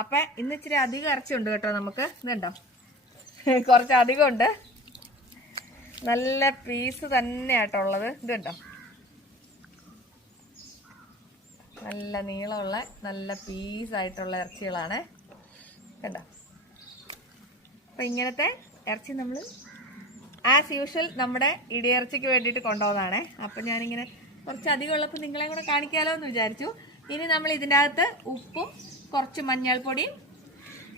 അപ്പൊ ഇന്ന് ഇച്ചിരി അധികം ഇറച്ചി ഉണ്ട് കേട്ടോ. നമുക്ക് ഇതുണ്ടോ, കുറച്ചധികം ഉണ്ട്. നല്ല പീസ് തന്നെയാട്ടോ ഉള്ളത്. ഇതുണ്ടോ, നല്ല നീളമുള്ള നല്ല പീസായിട്ടുള്ള ഇറച്ചികളാണ് കണ്ടോ. അപ്പൊ ഇങ്ങനത്തെ ഇറച്ചി നമ്മൾ ആസ് യൂഷ്വൽ നമ്മുടെ ഇടിയിറച്ചിക്ക് വേണ്ടിയിട്ട് കൊണ്ടുപോകുന്നതാണേ. അപ്പം ഞാനിങ്ങനെ കുറച്ചധികം ഉള്ളപ്പോൾ നിങ്ങളെ കൂടെ കാണിക്കാമല്ലോ എന്ന് വിചാരിച്ചു. ഇനി നമ്മൾ ഇതിൻ്റെ അകത്ത് ഉപ്പും കുറച്ച് മഞ്ഞൾപ്പൊടിയും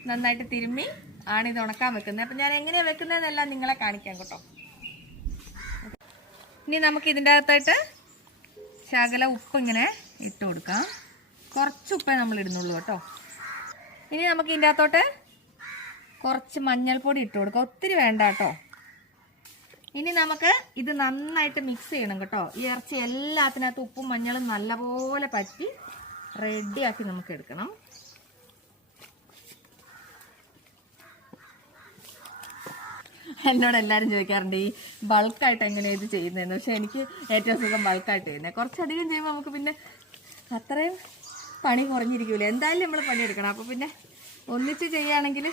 നന്നായിട്ട് തിരുമ്മി ആണ് ഇത് ഉണക്കാൻ വെക്കുന്നത്. അപ്പം ഞാൻ എങ്ങനെയാണ് വെക്കുന്നതെന്നെല്ലാം നിങ്ങളെ കാണിക്കാം കേട്ടോ. ഇനി നമുക്ക് ഇതിൻ്റെ അകത്തായിട്ട് ശകല ഉപ്പ് ഇങ്ങനെ ഇട്ട് കൊടുക്കാം. കുറച്ച് ഉപ്പേ നമ്മൾ ഇടുന്നുള്ളൂ കേട്ടോ. ഇനി നമുക്ക് ഇതിൻ്റെ അകത്തോട്ട് കുറച്ച് മഞ്ഞൾപ്പൊടി ഇട്ട് കൊടുക്കാം, ഒത്തിരി വേണ്ട കേട്ടോ. ഇനി നമുക്ക് ഇത് നന്നായിട്ട് മിക്സ് ചെയ്യണം കേട്ടോ. ഈ ഇറച്ചി എല്ലാത്തിനകത്ത് ഉപ്പും മഞ്ഞളും നല്ലപോലെ പറ്റി റെഡിയാക്കി നമുക്ക് എടുക്കണം. എന്നോട് എല്ലാവരും ചോദിക്കാറുണ്ട് ഈ ബൾക്കായിട്ട് എങ്ങനെയാണ് ഇത് ചെയ്യുന്നതെന്ന്. പക്ഷെ എനിക്ക് ഏറ്റവും സുഖം ബൾക്കായിട്ട് ചെയ്യുന്നത്. കുറച്ചധികം ചെയ്യുമ്പോൾ നമുക്ക് പിന്നെ അത്രയും പണി കുറഞ്ഞിരിക്കൂല. എന്തായാലും നമ്മൾ പണിയെടുക്കണം. അപ്പോൾ പിന്നെ ഒന്നിച്ച് ചെയ്യുകയാണെങ്കിൽ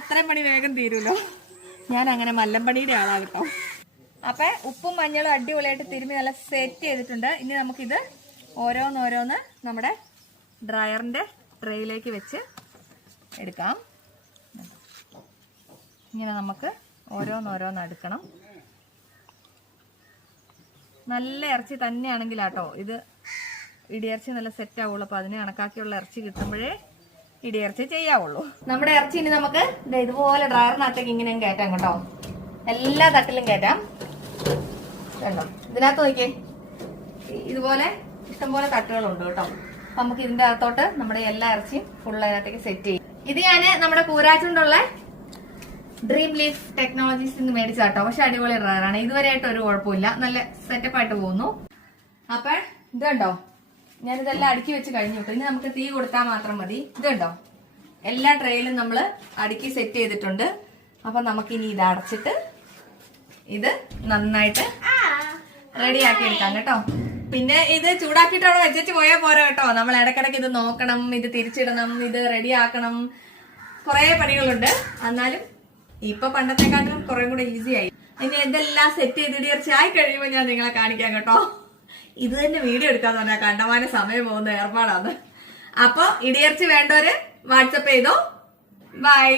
അത്രയും പണി വേഗം തീരുമല്ലോ. ഞാൻ അങ്ങനെ മല്ലമ്പണിയുടെ ആളാകട്ടോ. അപ്പം ഉപ്പും മഞ്ഞളും അടിപൊളിയായിട്ട് തിരുമ്മി നല്ല സെറ്റ് ചെയ്തിട്ടുണ്ട്. ഇനി നമുക്കിത് ഓരോന്നോരോന്ന് നമ്മുടെ ഡ്രയറിൻ്റെ ട്രേയിലേക്ക് വെച്ച് എടുക്കാം. ഇങ്ങനെ നമുക്ക് ഓരോന്നോരോന്ന് എടുക്കണം. നല്ല ഇറച്ചി തന്നെയാണെങ്കിലാട്ടോ ഇത് ഇടിയിറച്ചി നല്ല സെറ്റ് ആവുള്ളൂ. അപ്പോൾ അതിന് കണക്കാക്കിയുള്ള ഇറച്ചി കിട്ടുമ്പോഴേ ഇടിയിറച്ചി ചെയ്യാവുള്ളൂ. നമ്മുടെ ഇറച്ചി ഇനി നമുക്ക് ഇതുപോലെ ഡ്രയറിനകത്തേക്ക് ഇങ്ങനെ കയറ്റാം കേട്ടോ. എല്ലാ തട്ടിലും കയറ്റാം കേട്ടോ. ഇതിനകത്ത് നോക്കിയേ, ഇതുപോലെ ഇഷ്ടംപോലെ തട്ടുകളുണ്ട് കേട്ടോ. അപ്പൊ നമുക്ക് ഇതിന്റെ അകത്തോട്ട് നമ്മുടെ എല്ലാ ഇറച്ചിയും ഫുൾ അതിനകത്തേക്ക് സെറ്റ് ചെയ്യും. ഇത് ഞാൻ നമ്മുടെ കൂരാച്ചുണ്ടുള്ള ഡ്രീം ലീഫ് ടെക്നോളജീസ് നിന്ന് മേടിച്ചാട്ടോ. പക്ഷെ അടിപൊളി ഡ്രയറാണ്. ഇതുവരെയായിട്ട് ഒരു കുഴപ്പമില്ല, നല്ല സെറ്റപ്പ് ആയിട്ട് പോകുന്നു. അപ്പൊ ഇത് കണ്ടോ, ഞാനിതെല്ലാം അടുക്കി വെച്ച് കഴിഞ്ഞു കേട്ടോ. ഇനി നമുക്ക് തീ കൊടുത്താൽ മാത്രം മതി. ഇത് കണ്ടോ, എല്ലാ ട്രേയിലും നമ്മൾ അടുക്കി സെറ്റ് ചെയ്തിട്ടുണ്ട്. അപ്പൊ നമുക്കിനി ഇത് അടച്ചിട്ട് ഇത് നന്നായിട്ട് റെഡിയാക്കി എടുക്കാം കേട്ടോ. പിന്നെ ഇത് ചൂടാക്കിയിട്ട് അവിടെ വെച്ചിട്ട് പോയാൽ പോരാ കേട്ടോ. നമ്മൾ ഇടയ്ക്കിടയ്ക്ക് ഇത് നോക്കണം, ഇത് തിരിച്ചിടണം, ഇത് റെഡിയാക്കണം, കുറെ പണികളുണ്ട്. എന്നാലും ഇപ്പൊ പണ്ടത്തെക്കാട്ടും കുറെ കൂടെ ഈസി ആയി. ഇനി ഇതെല്ലാം സെറ്റ് ചെയ്ത് ഇടിയിറച്ചി ആയി കഴിയുമ്പോൾ ഞാൻ നിങ്ങളെ കാണിക്കാം കേട്ടോ. ഇത് തന്നെ വീഡിയോ എടുക്കാന്ന് പറഞ്ഞാൽ കണ്ടമാനം സമയം പോകുന്ന ഏർപ്പാടാണ്. അപ്പൊ ഇടിയിറച്ചി വേണ്ടവര് വാട്സപ്പ് ചെയ്തോ. ബൈ.